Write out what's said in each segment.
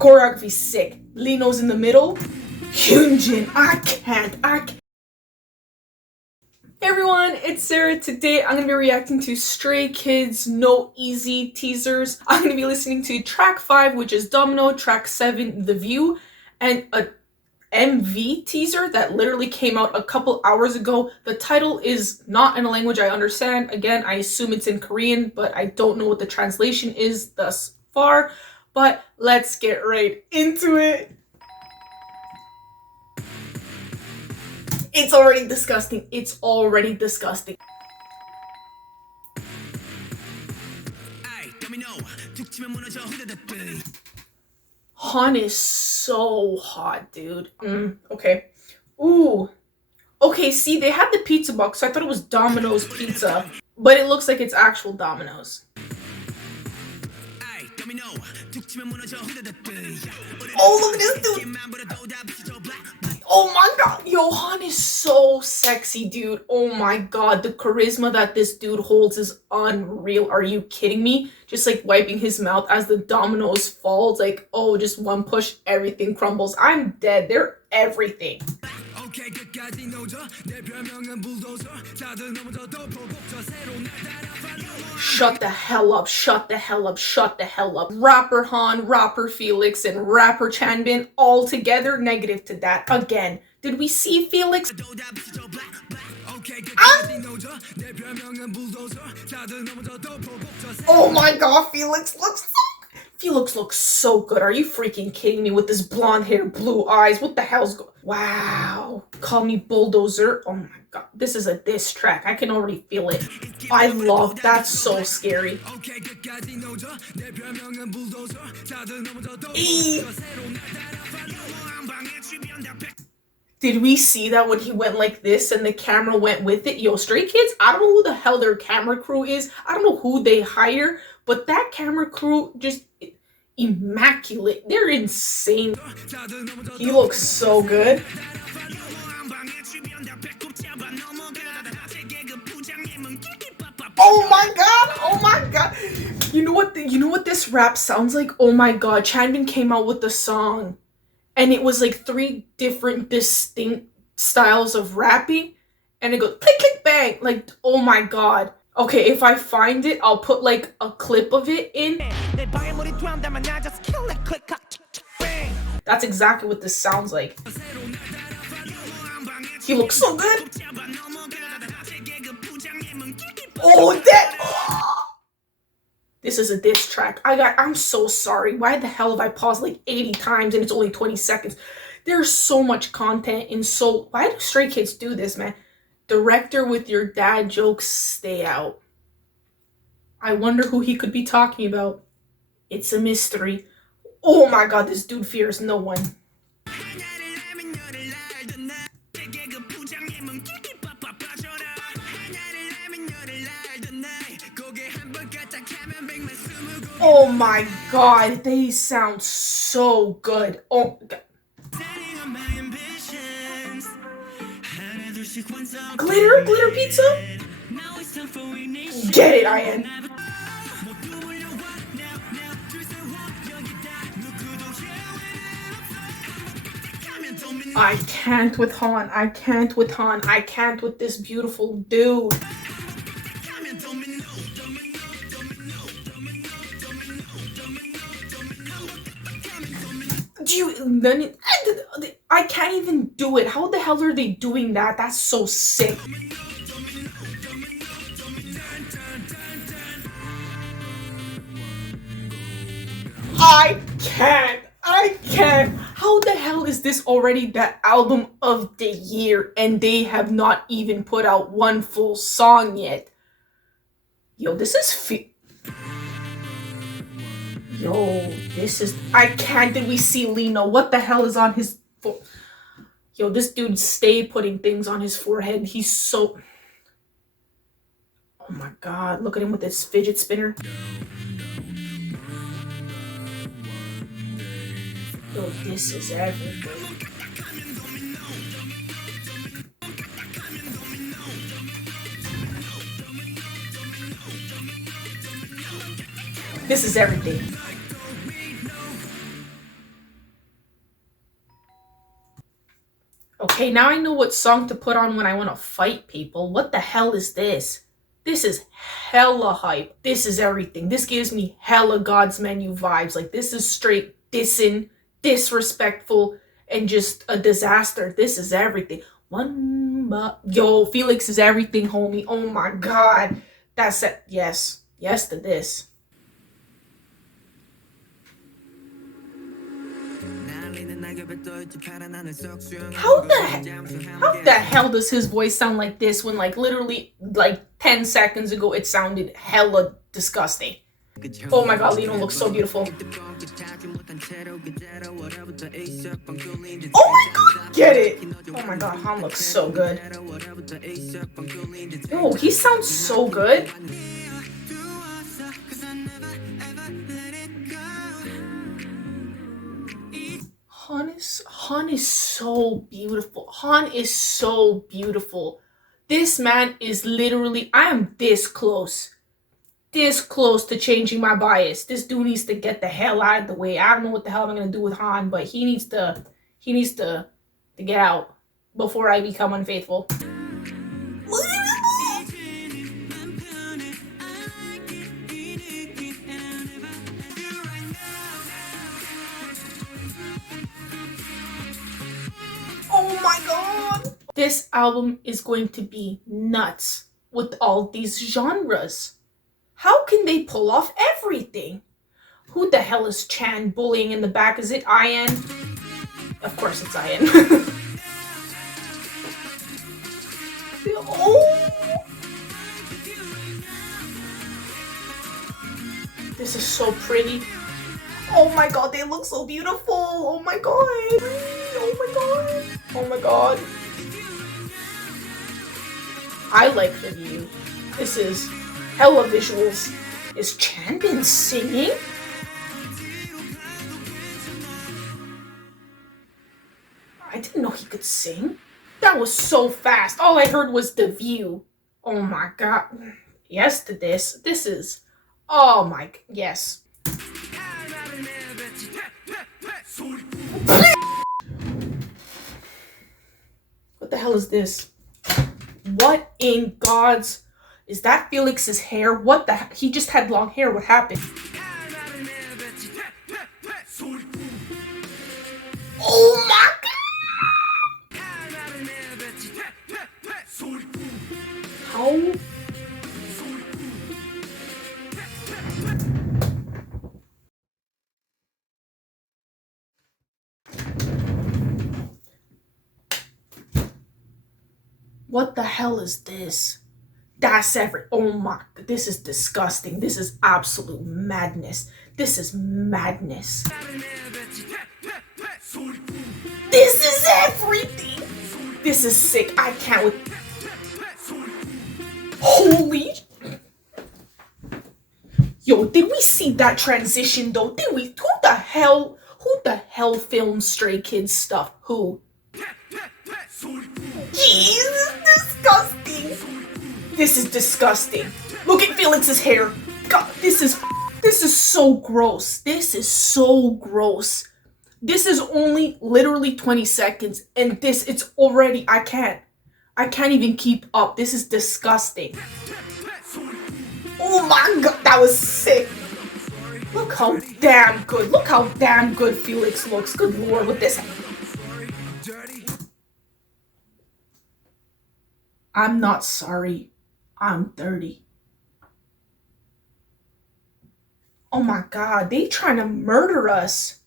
Choreography sick. Lino's in the middle. Hyunjin, I can't. Hey everyone, it's Sarah. Today I'm going to be reacting to Stray Kids No Easy teasers. I'm going to be listening to track 5, which is Domino, track 7, The View, and a MV teaser that literally came out a couple hours ago. The title is not in a language I understand. Again, I assume it's in Korean, but I don't know what the translation is thus far. But let's get right into it. It's already disgusting. It's already disgusting. Han is so hot, dude. Okay. Ooh. Okay, see, they had the pizza box, so I thought it was Domino's pizza. But it looks like it's actual Domino's. Oh, look at this dude. Oh my god. Yo, Han is so sexy, dude. Oh my god. The charisma that this dude holds is unreal. Are you kidding me? Just like wiping his mouth as the dominoes fall. It's like, oh, just one push, everything crumbles. I'm dead. They're everything. Shut the hell up, shut the hell up, shut the hell up. Rapper Han, rapper Felix, and rapper Chanbin all together, negative to that. Again, did we see Felix? Oh my god, Felix looks so good. Are you freaking kidding me with this blonde hair, blue eyes? What the hell's going? Wow. Call me Bulldozer. Oh my god. This is a diss track. I can already feel it. I love that's so scary. Did we see that when he went like this and the camera went with it? Yo, Stray Kids, I don't know who the hell their camera crew is. I don't know who they hire, but that camera crew just immaculate. They're insane. He looks so good. Oh my god! Oh my god! You know what this rap sounds like? Oh my god! Chanbin came out with the song, and it was like 3 different distinct styles of rapping, and it goes click click bang. Like, oh my god. Okay, if I find it, I'll put like a clip of it in. That's exactly what this sounds like. He looks so good. Oh, that. This is a diss track. I'm so sorry. Why the hell have I paused like 80 times and it's only 20 seconds? There's so much content and so. Why do Stray Kids do this, man? Director with your dad jokes, stay out. I wonder who he could be talking about. It's a mystery. Oh my god, this dude fears no one. Oh my god, they sound so good. Oh god. Glitter pizza? Get it, Ian. I can't with Han. I can't with Han. I can't with this beautiful dude. I can't even do it. How the hell are they doing that? That's so sick. I can't. How the hell is this already the album of the year and they have not even put out one full song yet? Yo, this is I can't. Did we see Lino? What the hell is on his Yo, this dude stay putting things on his forehead. He's so. Oh my god, look at him with this fidget spinner. Yo, this is everything. This is everything. Okay, now I know what song to put on when I want to fight people. What the hell is this? This is hella hype. This is everything. This gives me hella God's Menu vibes. Like, this is straight dissing, disrespectful, and just a disaster. This is everything. Yo, Felix is everything, homie. Oh my God. That's it. Yes. Yes to this. How the hell does his voice sound like this when, like, literally like 10 seconds ago it sounded hella disgusting? Oh my God, Lino looks so beautiful. Oh my God, get it. Oh my God, Han looks so good. Oh, he sounds so good. Han is so beautiful. Han is so beautiful. This man is literally, I am this close to changing my bias. This dude needs to get the hell out of the way. I don't know what the hell I'm gonna do with Han, but he needs to get out before I become unfaithful. Oh my God! This album is going to be nuts with all these genres. How can they pull off everything? Who the hell is Chan bullying in the back? Is it Ian? Of course it's Ian. Oh! This is so pretty. Oh my God, they look so beautiful. Oh my God. Oh my God. Oh my God. I like the view. This is hella visuals. Is Chan been singing? I didn't know he could sing. That was so fast. All I heard was the view. Oh my God. Yes to this. This is, oh my, yes. What the hell is this? What in God's... Is that Felix's hair? What the... He just had long hair. What happened? Oh my God! How... What the hell is this? That's oh my, this is disgusting. This is absolute madness. This is madness. This is everything. This is sick. I can't wait. Holy. Yo, did we see that transition though? Did we? Who the hell filmed Stray Kids stuff? Who? Jeez, disgusting. This is disgusting. Look at Felix's hair. God, this is so gross. This is so gross. This is only literally 20 seconds and it's already, I can't even keep up. This is disgusting. Oh my God, that was sick. Look how damn good Felix looks. Good Lord, with this. I'm not sorry. I'm 30. Oh my God, they trying to murder us.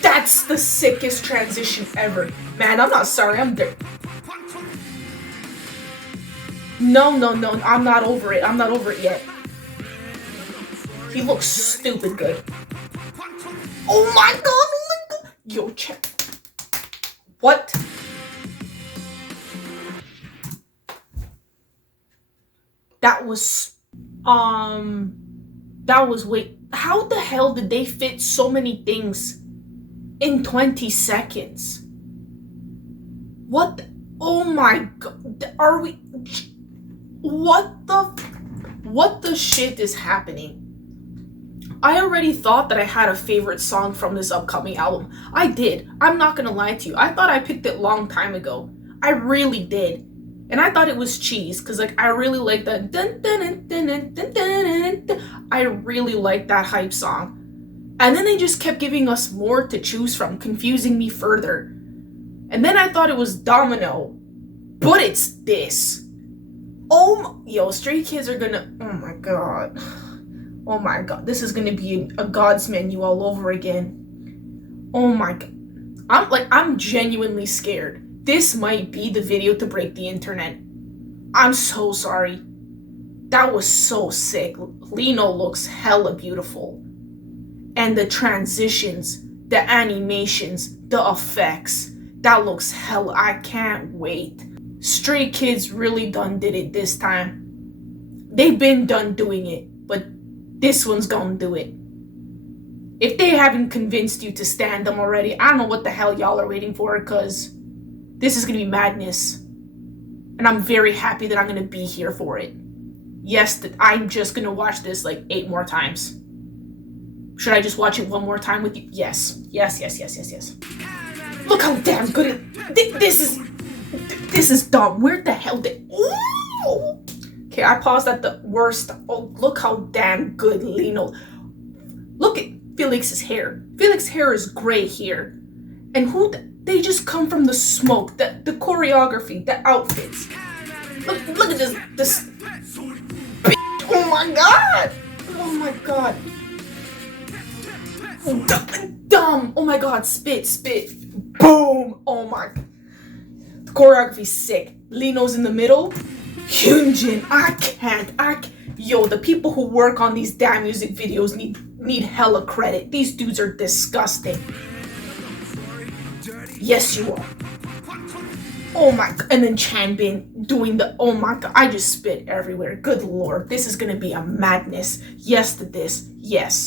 That's the sickest transition ever. Man, I'm not sorry, I'm dirty. No, I'm not over it. I'm not over it yet. He looks stupid good. Oh my God. Yo, check. What? Wait, how the hell did they fit so many things in 20 seconds? What? Oh my God, are we, what the shit is happening? I already thought that I had a favorite song from this upcoming album. I did. I'm not gonna lie to you. I thought I picked it long time ago. I really did. And I thought it was cheese, because like I really like that dun, dun, dun, dun, dun, dun, dun, dun. I really like that hype song. And then they just kept giving us more to choose from, confusing me further. And then I thought it was Domino, but it's this. Yo, Stray Kids are gonna, oh my god. Oh my god, this is gonna be a God's menu all over again. Oh my god. I'm genuinely scared. This might be the video to break the internet. I'm so sorry. That was so sick. Lino looks hella beautiful. And the transitions, the animations, the effects, that looks hella, I can't wait. Stray Kids really done did it this time. They've been done doing it, but this one's gonna do it. If they haven't convinced you to stand them already, I don't know what the hell y'all are waiting for, because this is gonna be madness. And I'm very happy that I'm gonna be here for it. Yes, I'm just gonna watch this like 8 more times. Should I just watch it one more time with you? Yes. Yes. Look how damn good this is dumb. Where the hell did... Ooh! Okay, I paused at the worst. Oh, look how damn good Lino. Look at Felix's hair. Felix's hair is gray here. And they just come from the smoke, the choreography, the outfits. Look at this. Oh my god. Oh my god. Dumb. Oh my god, spit. Boom. Oh my. The choreography's sick. Lino's in the middle. Hyunjin, I can't. Yo, the people who work on these damn music videos need hella credit. These dudes are disgusting. Yes, you are. Oh my god. And then Chanbin doing the, oh my god. I just spit everywhere. Good lord. This is gonna be a madness. Yes to this. Yes.